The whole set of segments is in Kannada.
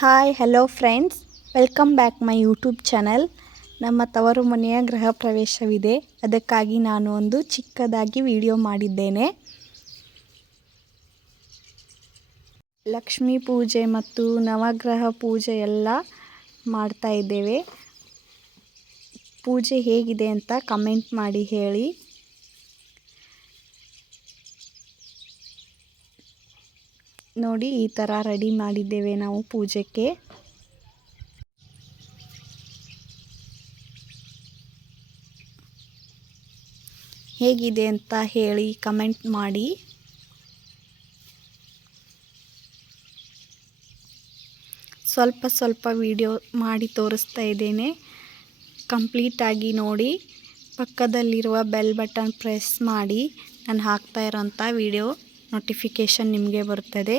Hi hello friends, welcome back my YouTube channel. ನಮ್ಮ ತವರು ಮನೆಯ ಗೃಹ ಪ್ರವೇಶವಿದೆ. ಅದಕ್ಕಾಗಿ ನಾನು ಒಂದು ಚಿಕ್ಕದಾಗಿ ವಿಡಿಯೋ ಮಾಡಿದ್ದೇನೆ. ಲಕ್ಷ್ಮೀ ಪೂಜೆ ಮತ್ತು ನವಗ್ರಹ ಪೂಜೆ ಎಲ್ಲ ಮಾಡ್ತಾ ಇದ್ದೇವೆ. ಪೂಜೆ ಹೇಗಿದೆ ಅಂತ ಕಮೆಂಟ್ ಮಾಡಿ ಹೇಳಿ. ನೋಡಿ, ಈ ಥರ ರೆಡಿ ಮಾಡಿದ್ದೇವೆ ನಾವು ಪೂಜೆಗೆ. ಹೇಗಿದೆ ಅಂತ ಹೇಳಿ ಕಮೆಂಟ್ ಮಾಡಿ. ಸ್ವಲ್ಪ ವಿಡಿಯೋ ಮಾಡಿ ತೋರಿಸ್ತಾ ಇದ್ದೇನೆ, ಕಂಪ್ಲೀಟಾಗಿ ನೋಡಿ. ಪಕ್ಕದಲ್ಲಿರುವ ಬೆಲ್ ಬಟನ್ ಪ್ರೆಸ್ ಮಾಡಿ, ನಾನು ಹಾಕ್ತಾ ಇರೋಂಥ ವಿಡಿಯೋ ನೋಟಿಫಿಕೇಷನ್ ನಿಮಗೆ ಬರ್ತದೆ.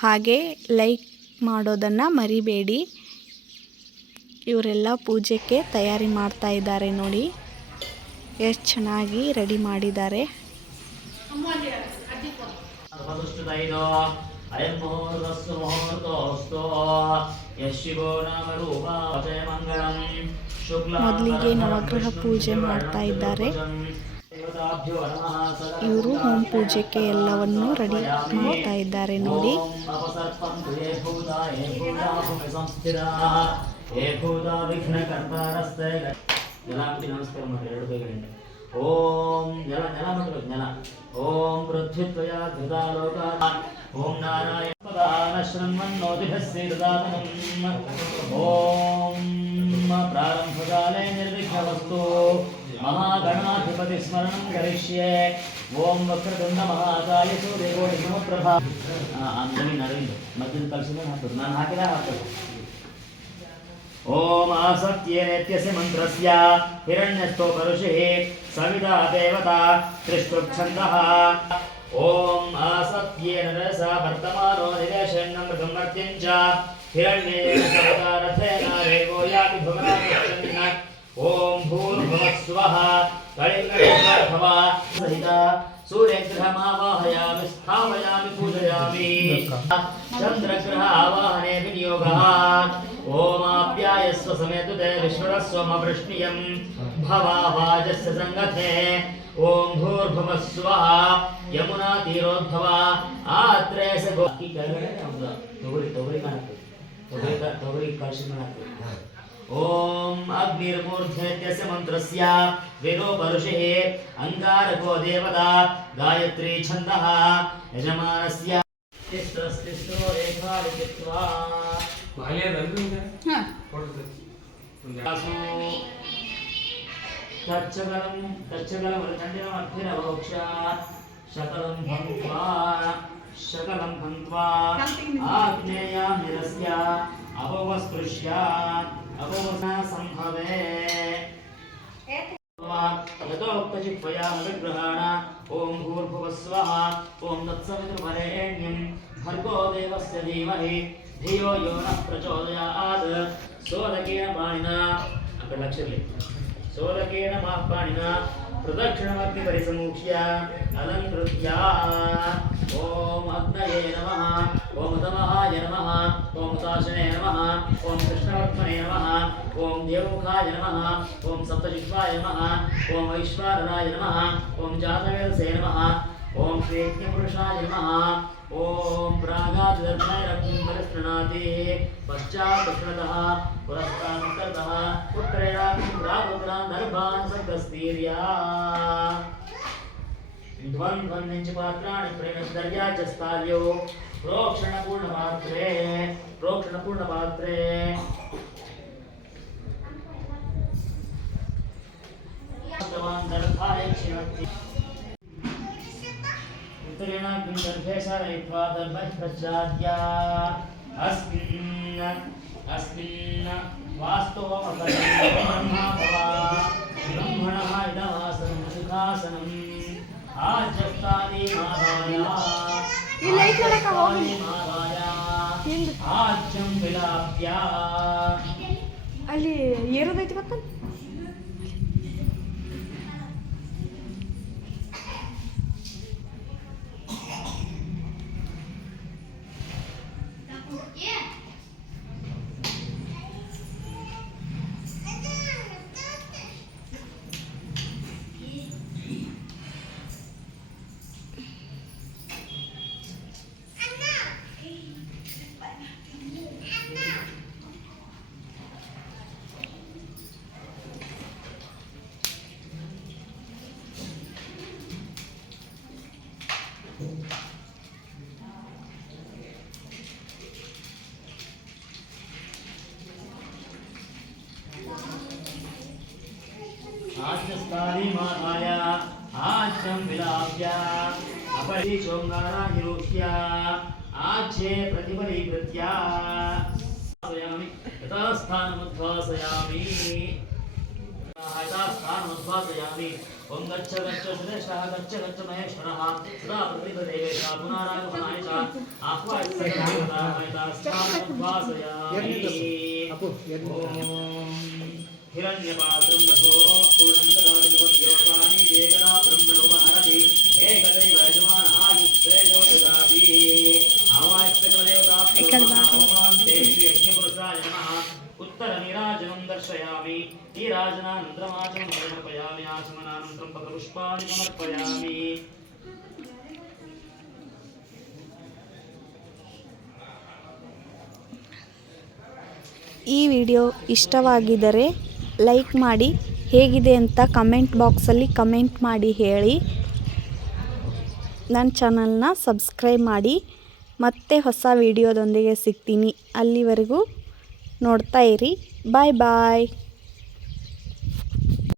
ಹಾಗೆ ಲೈಕ್ ಮಾಡೋದನ್ನು ಮರಿಬೇಡಿ. ಇವರೆಲ್ಲ ಪೂಜೆಗೆ ತಯಾರಿ ಮಾಡ್ತಾ ಇದ್ದಾರೆ. ನೋಡಿ ಎಷ್ಟು ಚೆನ್ನಾಗಿ ರೆಡಿ ಮಾಡಿದ್ದಾರೆ. ಮೊದಲಿಗೆ ನವಗ್ರಹ ಪೂಜೆ ಮಾಡ್ತಾ ಇದ್ದಾರೆ. ಇವರು ಹೋಮ್ ಪೂಜೆಗೆ ಎಲ್ಲವನ್ನು ರೆಡಿ ಮಾಡ್ತಾ ಇದ್ದಾರೆ. ನೋಡಿ, ಓಂ ಜಲ ಜಲ ಮಟ್ಟಬೇಕು ಜಲ. ಓಂ ಪೃಥ್ವಿತ್ವಯ ಧೃತಾಲೋಕ. ಓಂ ನಾರಾಯಣ ಪದಾನ ಶ್ರಮನ್ನೋತಿಭಸ್ಸೇದಾತನಂ. ಓಂ ಪ್ರಾರಂಭಕಾಲೇ ನಿರ್ವಿಘ್ನವಸ್ತು ಮಹಾಗಣಾಧಿಪತಿ ಸ್ಮರಣಂ ಕರಿಷ್ಯೆ. ಓಂ ವಕ್ರತುಂಡ ಮಹಾಕಾಲಿ ಸೂರ್ಯಕೋಟಿ ಸಮಪ್ರಭಾ. ಜಮೀನು ಅರವಿಂದ ಮಧ್ಯದ ಕಲಸಿದ ಹಾಕೋದು, ನಾನು ಹಾಕಿದ ಹಾಕೋದು. ಓಂ ಆಸತ್ಯೇನೇತ್ಯಸ್ಯ ಮಂತ್ರಸ್ಯ ಹಿರಣ್ಯಸ್ಥೋ ಪರುಷಿಃ ಸವಿತಾ ದೇವತಾ ತ್ರಿಷ್ಟುಪ್ಛಂದಃ. ಓಂ ಆಸತ್ಯೇನ ರಸಾ ವರ್ತಮಾನೋ ನಿವೇಶನ್ನಮೃತಂ ಮರ್ತ್ಯಂ ಚ ಹಿರಣ್ಯೇನ ಸವಿತಾ ರಥೇನ ರೇವೋ ಯಾತಿ ಭುವನಾಶ್ಚನ್ನ. ಓಂ ಭೂರ್ಭುವಃ ಸ್ವಃ ಕಳಿಂಗಭವ ಸಹಿತ ಸೂರ್ಯಗ್ರಹಮಾವಾಹಯಾಮಿ ಸ್ಥಾಪಯಾಮಿ ಪೂಜಯಾಮಿ. ಚಂದ್ರಗ್ರಹ ಆವಾಹನೆ ವಿನಿಯೋಗಃ. ಓಮಾಪ್ಯಾಯಸ್ವ ಸಮೇತುತೆ ವಿಶ್ವರಸ್ವಮವೃಷ್ಣಿಯಂ ಭವಾವಾಜಸ್ಯ ಸಂಗತೆ. ಓಂ ಭೂರ್ಭುವಃ ಸ್ವಃ ಯಮುನಾ ತೀರೋದ್ಭವ ಆತ್ರೇಯಸ ಗೋಕಿ ಕೆಳಗಡೆ ತೊಗರಿ ಕಳಶಿ ಹಾಕ್ಬೇಕು. ಓಂ ಅಗ್ನಿರ್ಮೂರ್ಧೇತ್ಯಸ್ಯ ಮಂತ್ರಸ್ಯ ವಿರೂಪಋಷಿಃ ಅಂಗಾರಕೋ ದೇವತಾ ಗಾಯತ್ರಿ ಛಂದಃ ಯಜಮಾನಸ್ಯ ತಿಸ್ರೋ ರೇಖಾ ಲಿಖಿತ್ವಾ. ತಚ್ಚಗಲಂ ಋತಂಡಿನಮರ್ಥಿರವೋಕ್ಷ ಶಕಲಂ ಭಂತ್ವಾ ಆಗ್ನೇಯಾಮಿರಸ್ಯ ಅಪವಸ್ಪೃಶ್ಯ ಅಪವಸ ಸಂಭವೆ. ಯಥೋಕ್ತಚಿತ್ವಯಾ ವಿಗ್ರಹಾಣ. ಓಂ ಭೂರ್ಭುವಃ ಸ್ವಃ ಓಂ ತತ್ಸವಿತುರ್ವರೆಣ್ಯಂ ಭರ್ಗೋ ದೇವಸ್ಯ ಧೀಮಹಿ ಧಿಯೋ ಯೋ ನಃ ಪ್ರಚೋದಯಾತ್. ಸೋದಕೇನ ಪಾಣಿನಾ ಸೋದಕೇನ ಪಾಣಿನಾ ಪ್ರದಕ್ಷಿಣಮಗ್ನಿ ಪರಿಸಮೂಕ್ಷ್ಯ ಅಲಂಕೃತ್ಯ. ಓಂ ಅಗ್ನಯೇ ನಮಃ. ಓಂ ತಮಹಾಯ ನಮಃ. ಓಂ ಸಾಶನೇ ನಮಃ. ಓಂ ಕೃಷ್ಣವರ್ತ್ಮನೇ ನಮಃ. ಓಂ ದೇವಮುಖಾಯ ನಮಃ. ಓಂ ಸಪ್ತಜಿಹ್ವಾಯ ನಮಃ. ಓಂ ವೈಶ್ವಾನರಾಯ ನಮಃ. ಓಂ ಜಾತವೇದಸೇ ನಮಃ. ಓಂ ಶ್ರೀಜ್ಞಪುರುಷಾಯ ನಮಃ. ಓಂ ಪ್ರಾಗಾದಿದರ್ಭೈರಗ್ನಿಂ ಪರಿಸ್ಪೃಣಾತಿ ಪಶ್ಚಾತ್ ದಕ್ಷಿಣತಃ ಪುರಸ್ತಾನಂತರತಃ ಉತ್ತರೇಣಾಗ್ನಿಂ ಪ್ರಾಗುಗ್ರಾನ್ ದರ್ಭಾನ್ ಸಂಕಸ್ತೀರ್ಯಾ. ಧ್ವನ್ವಂಚ ಪಾತ್ರಾಣಿ ಪ್ರೇಮದರ್ಯಾಚ ಸ್ಥಾಲ್ಯೋ ಪ್ರೋಕ್ಷಣಪೂರ್ಣಪಾತ್ರೆ ದರ್ಭಾಯ ಕ್ಷೇಮತ್ತಿ. उत्तरेणाग्निं दर्भे सारयित्वा दर्भः पश्चाद्या. अस्मिन् वास्तवमब्रह्मा भवा. ब्रह्मणः इदमासनं सुखासनम् आज्यस्तानि मादाय आज्यं विलाप्य. ಅಲ್ಲಿ ಏರೋದೈತಿ ಗೊತ್ತ. राजस्तादिमादाय आज्यं विलाप्य अपरि चोङ्गारानिरूह्य आज्ये प्रतिपरीकृत्य यथास्थानमुद्वासयामि यथास्थानमुद्वासयामि ॐ गच्छ गच्छ श्रेष्ठः गच्छ गच्छ महेश्वरः सदा प्रतिपदेवेश पुनरागमनाय च आह्वायस्थानमुद्वासयामि हिरण्यपात्रं नभो पूर्णं ददाति एकदा ब्रह्मणो भारति एकदैव यजमान आयुष्येजो ददाति यज्ञपुरुषाय नमः उत्तरनीराजनं दर्शयामि नीराजनानन्तरमाचमनं समर्पयामि आचमनानन्तरं पत्रपुष्पाणि समर्पयामि ಈ ವಿಡಿಯೋ ಇಷ್ಟವಾಗಿದ್ದರೆ ಲೈಕ್ ಮಾಡಿ, ಹೇಗಿದೆ ಅಂತ ಕಮೆಂಟ್ ಬಾಕ್ಸಲ್ಲಿ ಕಮೆಂಟ್ ಮಾಡಿ ಹೇಳಿ. ನನ್ನ ಚಾನಲ್ನ ಸಬ್ಸ್ಕ್ರೈಬ್ ಮಾಡಿ. ಮತ್ತೆ ಹೊಸ ವಿಡಿಯೋದೊಂದಿಗೆ ಸಿಗ್ತೀನಿ. ಅಲ್ಲಿವರೆಗೂ ನೋಡ್ತಾ ಇರಿ. ಬಾಯ್ ಬಾಯ್.